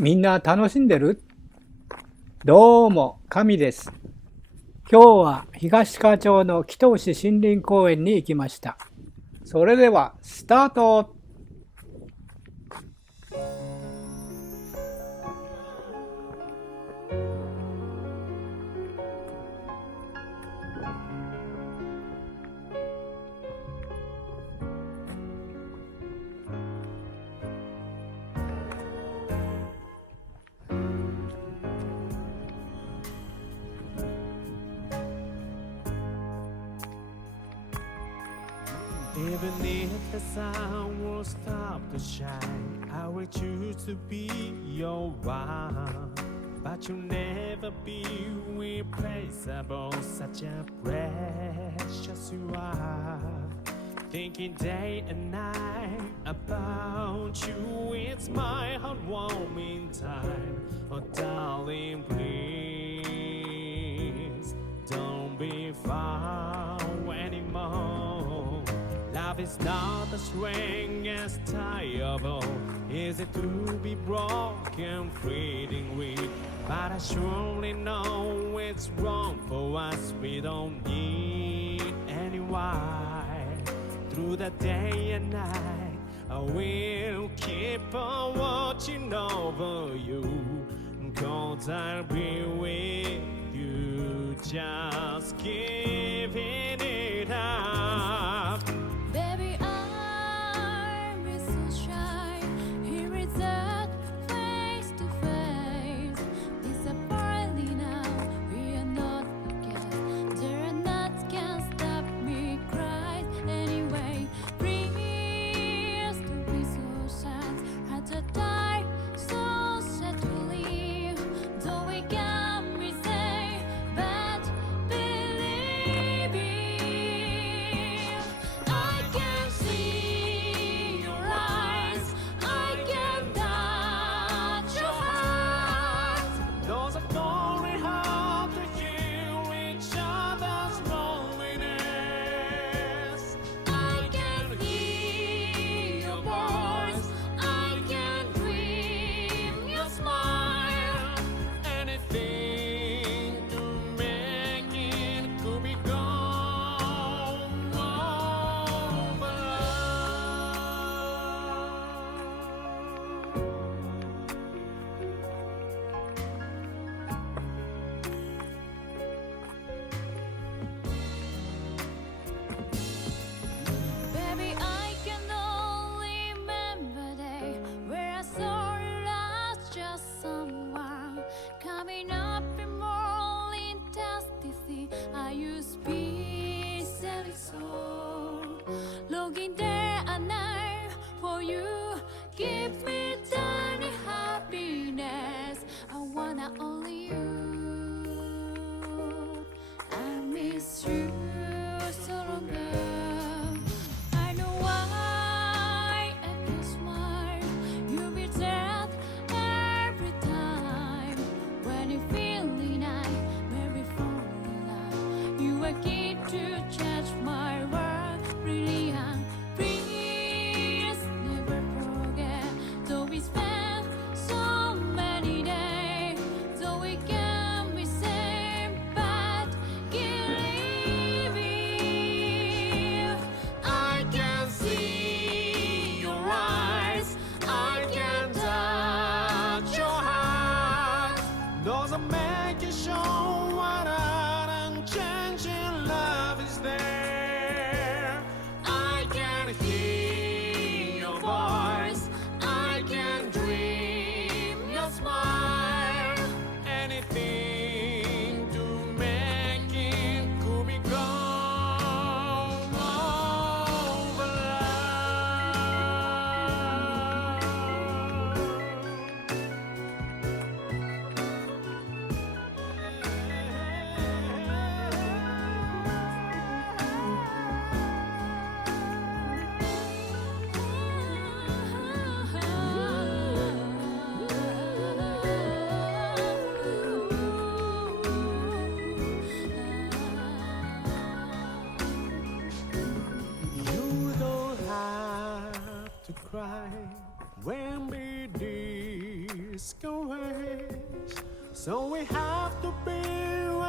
みんな楽しんでる？どうも、神です。今日は東川町の北牛森林公園に行きました。それでは、スタート。Even if the sun will stop to shine, I will choose to be your one. But you'll never be replaceable, such a precious you are. Thinking day and night about you, it's my heartwarming time. Oh, darling, please don't be far anymore. Love is not the strongest terrible. Is it to be broken, fleeting weak? But I surely know it's wrong for us. We don't need anyone. Through the day and night, I will keep on watching over you. 'Cause I'll be with you, just giving it up. Baby, I'm so shy. Here is that face to face. Disappointing now, we are not again. There are nuts can stop me crying anyway. Please don't be so sad. Had to die, so sad to leave. Though we can be say, but believe it. I can see your eyes. I can touch your heart. Those are going hard to heal each other's loneliness. I can hear your voice. I can dream your smile. Anything to make it could be gone over. Baby, I can only remember the day where I saw you last, just someone coming up in more intensity. I used to be silly soul, looking day and night for you. Give me tiny happiness. I wanna only you. I miss you so longer. I know why I can smile. You be sad every time. When you feel the night, maybe fall in love. You are key to change my world. Really, please never forget. Though we spend so many days, so we can be same, but believe it. I can see your eyes. I can touch your heart. Those are making sure what unchanging love is there. I can hear your voice. I can dream your smile. Anything to make it could be gone over. You don't have to cry when we discouraged. So we have to be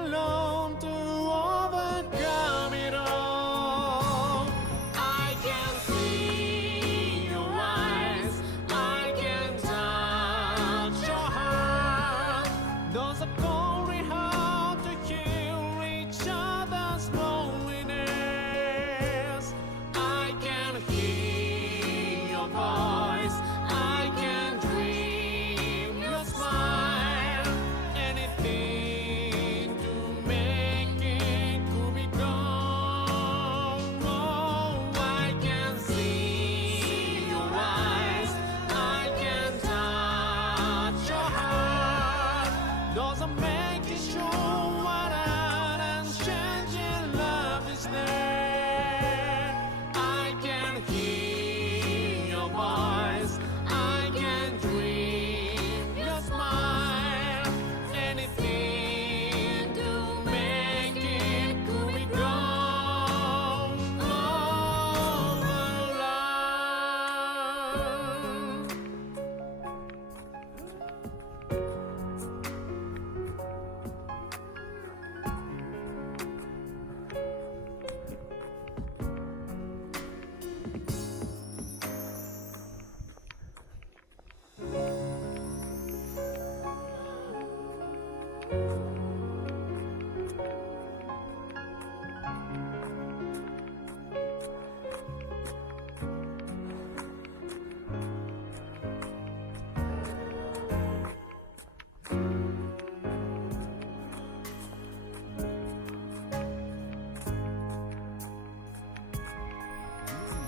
alone to overcome it all. I can see your eyes, I can touch your heart. Those are calling hard to heal each other's loneliness. I can hear your voice, I can dream your smile. Anything to make it could be gone. Oh, I can see your eyes, I can touch your heart. Those are making sure what an unchanging love is there. I can hear your voice, I can dream your smile. Anything to make it could be gone. Oh, love.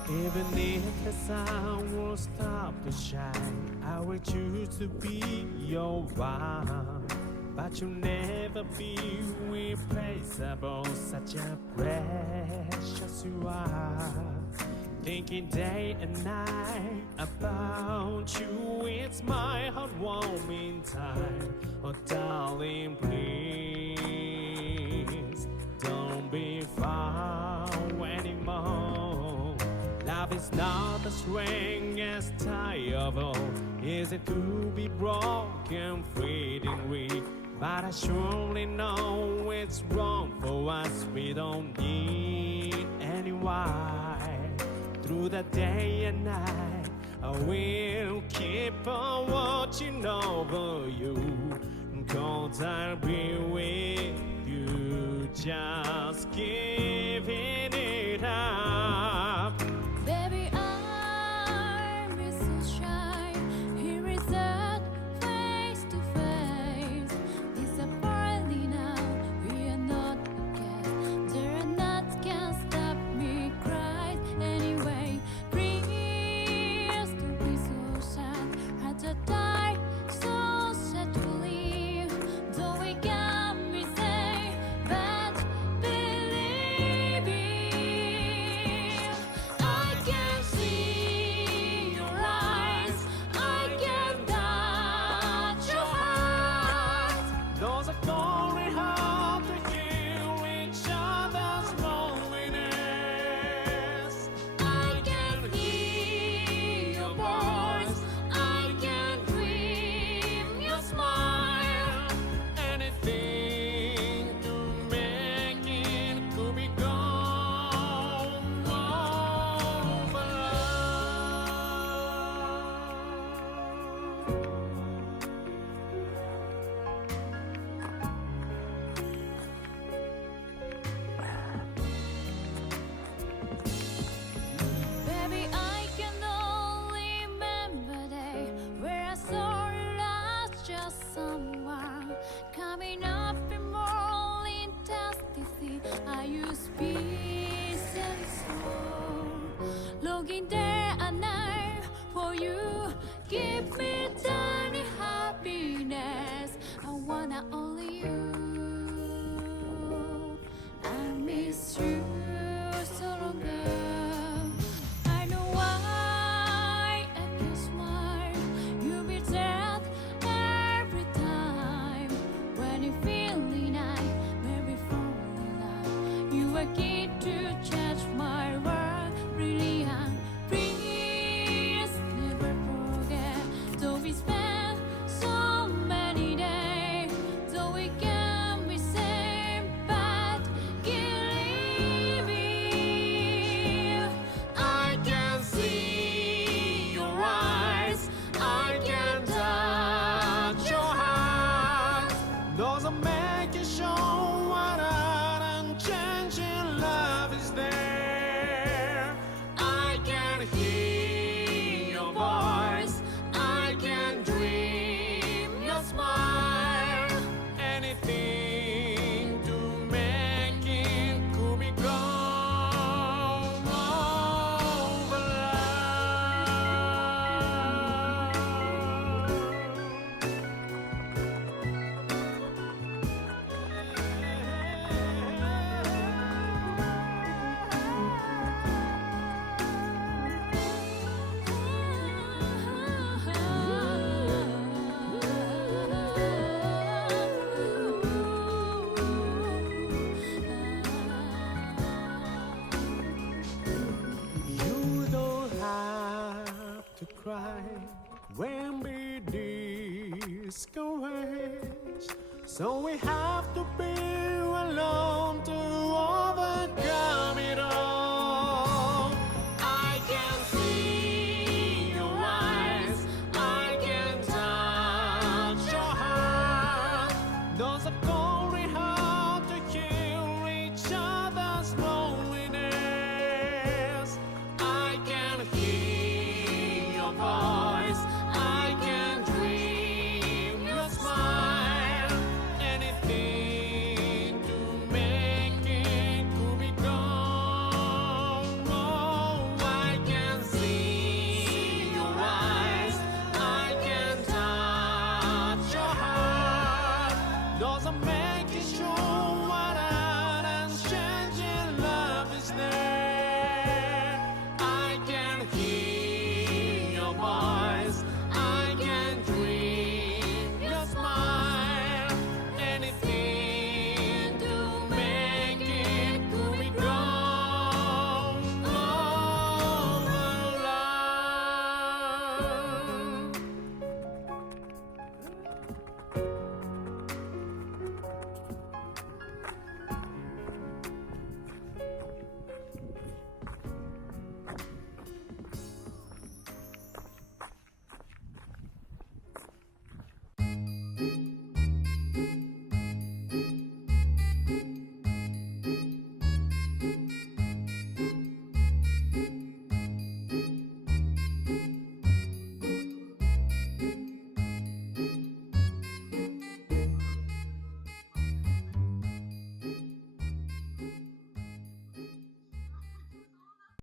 Even if the sun will stop to shine, I will choose to be your one. But you'll never be replaceable, such a precious you are. Thinking day and night about you, it's my heart warming time. Oh, darling, please don't be far anymore. Love is not the strongest tie of all. Is it to be broken, fading weak? But I surely know it's wrong for us. We don't need any why. Through the day and night, I will keep on watching over you. 'Cause I'll be with you, just giving it up. Baby, I'm so shy. Here is that face to face. Disappointingly now, we are not again. There are not can stop me cry anyway. Please don't be so sad. Had to die so sad to leave. Though we got me say, but believe it. I can see your eyes, I can touch your heart. Those are calling hard to heal each other's loneliness. I can hear your voice, I can dream your smile. Anything to make it could be gone. Oh, my Baby, I can only remember the day where I saw you last, just someone coming up in more intensity. I use peace and soul, looking day and night for you. Give me tiny happiness. I wanna only you. I miss you so longer. I know why I can smile. You be sad every time when you feel the night, maybe fall in love. You are key to change my world, really. Please never forget. Though we spend so cry when we discouraged. So we have to be alone to